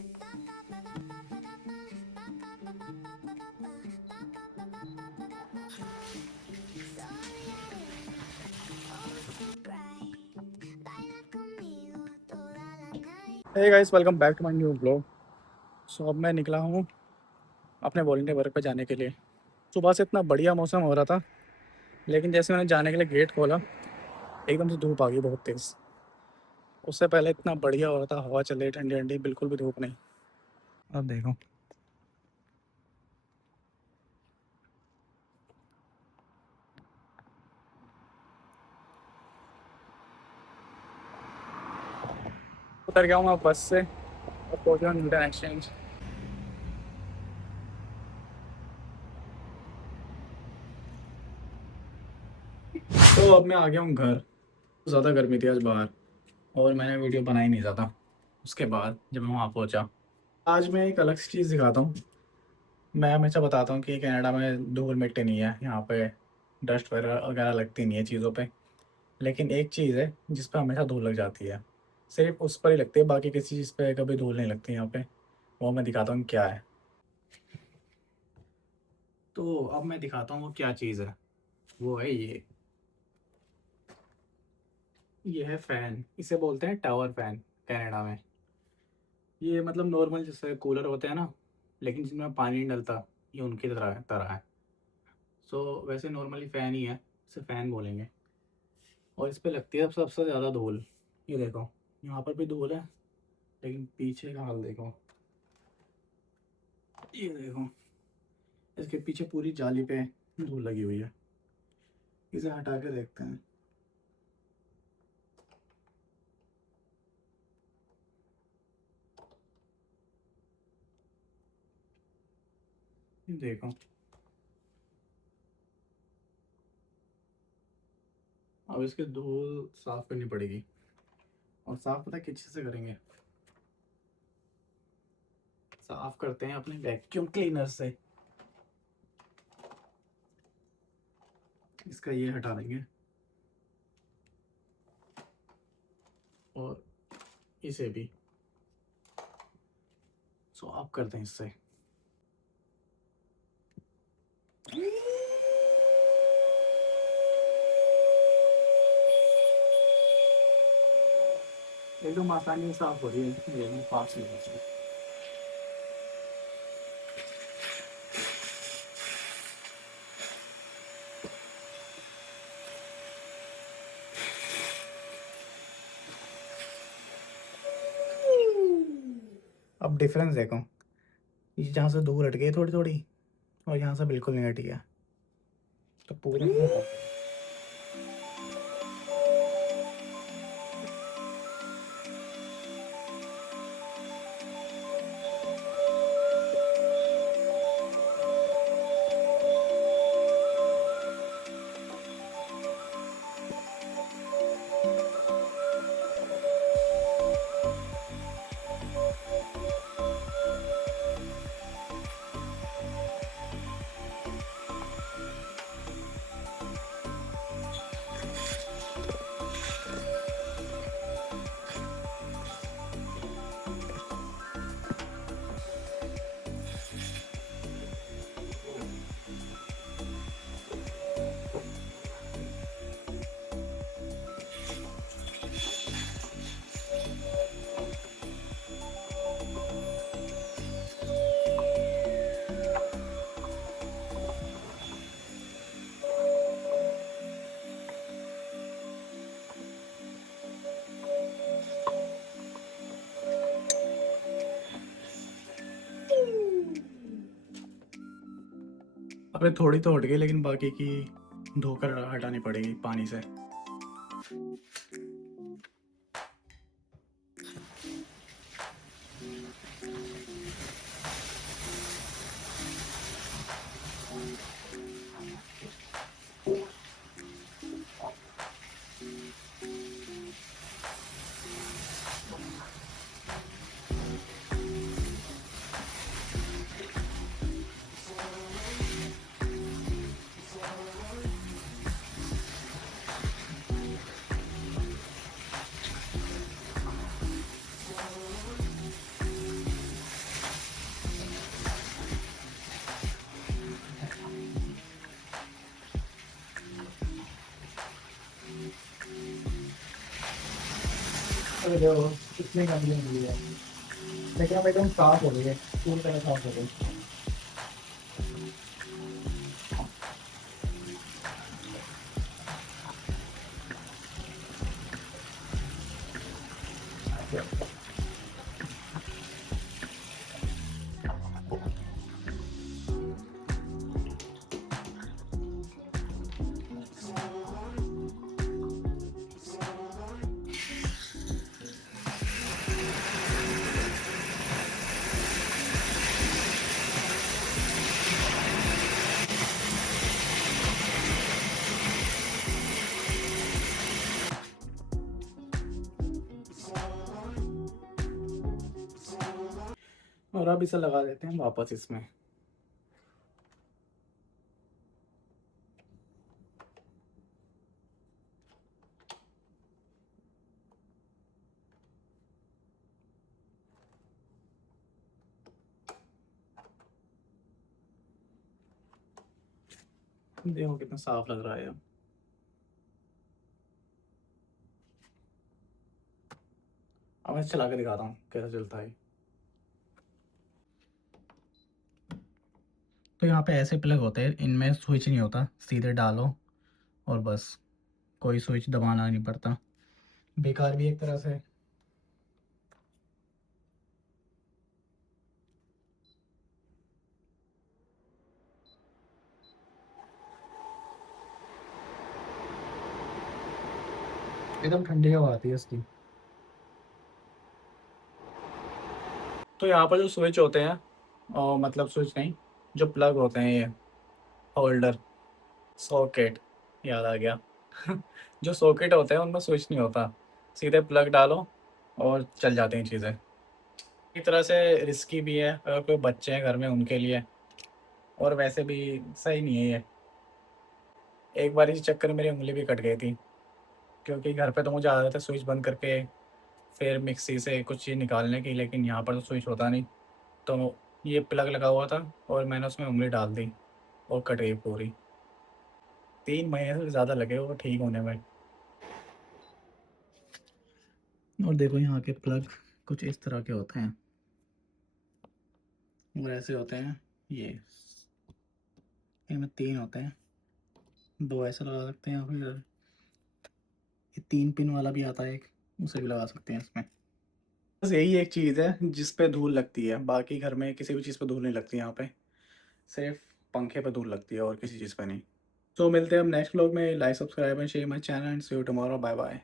Hey guys, welcome back to my new blog. So अब मैं निकला हूँ अपने वॉलंटियर वर्क पे जाने के लिए। सुबह से इतना बढ़िया मौसम हो रहा था, लेकिन जैसे मैंने जाने के लिए गेट खोला, एकदम से धूप आ गई बहुत तेज़। उससे पहले इतना बढ़िया हो रहा था, हवा चल रही ठंडी ठंडी, बिल्कुल भी धूप नहीं। अब देखो, उतर गया हूँ मैं बस से और पहुँच गया न्यूटन एक्सचेंज। तो अब मैं आ गया हूँ घर। ज़्यादा गर्मी थी आज बाहर, और मैंने वीडियो बनाई नहीं ज़्यादा। उसके बाद जब मैं वहाँ पहुँचा, आज मैं एक अलग सी चीज़ दिखाता हूँ। मैं हमेशा बताता हूँ कि कनाडा में धूल मिट्टी नहीं है, यहाँ पे डस्ट वगैरह वगैरह लगती नहीं है चीज़ों पे। लेकिन एक चीज़ है जिस पे हमेशा धूल लग जाती है, सिर्फ उस पर ही लगती है, बाकी किसी चीज़ पे कभी धूल नहीं लगती यहाँ पे। वो मैं दिखाता हूँ क्या है। तो अब मैं दिखाता हूँ वो क्या चीज़ है। वो है ये है फ़ैन। इसे बोलते हैं टावर फ़ैन कनाडा में। ये मतलब नॉर्मल जैसे कूलर होते हैं ना, लेकिन जिनमें पानी नहीं डलता, ये उनकी तरह तरह है। सो वैसे नॉर्मली फ़ैन ही है, इसे फ़ैन बोलेंगे। और इस पे लगती है सबसे ज़्यादा धूल। ये देखो, यहाँ पर भी धूल है, लेकिन पीछे का हाल देखो। ये देखो, इसके पीछे पूरी जाली पे धूल लगी हुई है। इसे हटा के देखते हैं। ये देखो, अब इसके धूल साफ करनी पड़ेगी। और साफ पता किस चीज़ से करेंगे? साफ करते हैं अपने वैक्यूम क्लीनर से। इसका ये हटा देंगे और इसे भी साफ करते हैं इससे। एकदम आसानी से साफ हो रही है, ये पास नहीं हो। अब डिफरेंस देखो, ये जहाँ से धूल हट गई थोड़ी थोड़ी, और यहाँ से बिल्कुल नहीं हटी है। तो पूरे अबे थोड़ी तो हट गई, लेकिन बाकी की धोकर हटानी पड़ेगी पानी से। तो देखो कितनी गंदी मिली है, लेकिन अब एकदम साफ हो गई है, पूरी तरह साफ हो गई। और अब इसे लगा देते हैं वापस इसमें। देखो कितना साफ लग रहा है अब मैं चला के दिखाता हूँ कैसा चलता है। तो यहाँ पे ऐसे प्लग होते हैं, इनमें स्विच नहीं होता, सीधे डालो और बस, कोई स्विच दबाना नहीं पड़ता। बेकार भी एक तरह से। एकदम ठंडी हवा आती है इसकी। तो यहाँ पर जो स्विच होते हैं, और मतलब स्विच नहीं, जो प्लग होते हैं, ये होल्डर, सॉकेट, याद आ गया जो सॉकेट होते हैं उनमें स्विच नहीं होता, सीधे प्लग डालो और चल जाती हैं चीज़ें। एक तरह से रिस्की भी है अगर कोई बच्चे हैं घर में उनके लिए, और वैसे भी सही नहीं है ये। एक बार इस चक्कर में मेरी उंगली भी कट गई थी, क्योंकि घर पे तो मुझे आदत है स्विच बंद करके फिर मिक्सी से कुछ चीज़ निकालने की, लेकिन यहाँ पर तो स्विच होता नहीं। तो ये प्लग लगा हुआ था और मैंने उसमें उंगली डाल दी और कट गई पूरी। 3 महीने से ज़्यादा लगे वो ठीक होने में। और देखो यहाँ के प्लग कुछ इस तरह के होते हैं और ऐसे होते हैं ये, इनमें 3 होते हैं, 2 ऐसे लगा सकते हैं, या फिर ये 3 पिन वाला भी आता है एक, उसे भी लगा सकते हैं इसमें। बस यही एक चीज़ है जिस पे धूल लगती है, बाकी घर में किसी भी चीज़ पे धूल नहीं लगती यहाँ पे, सिर्फ पंखे पे धूल लगती है और किसी चीज़ पे नहीं। तो मिलते हैं हम नेक्स्ट व्लॉग में। Like subscribe and share my channel and see you tomorrow. Bye bye.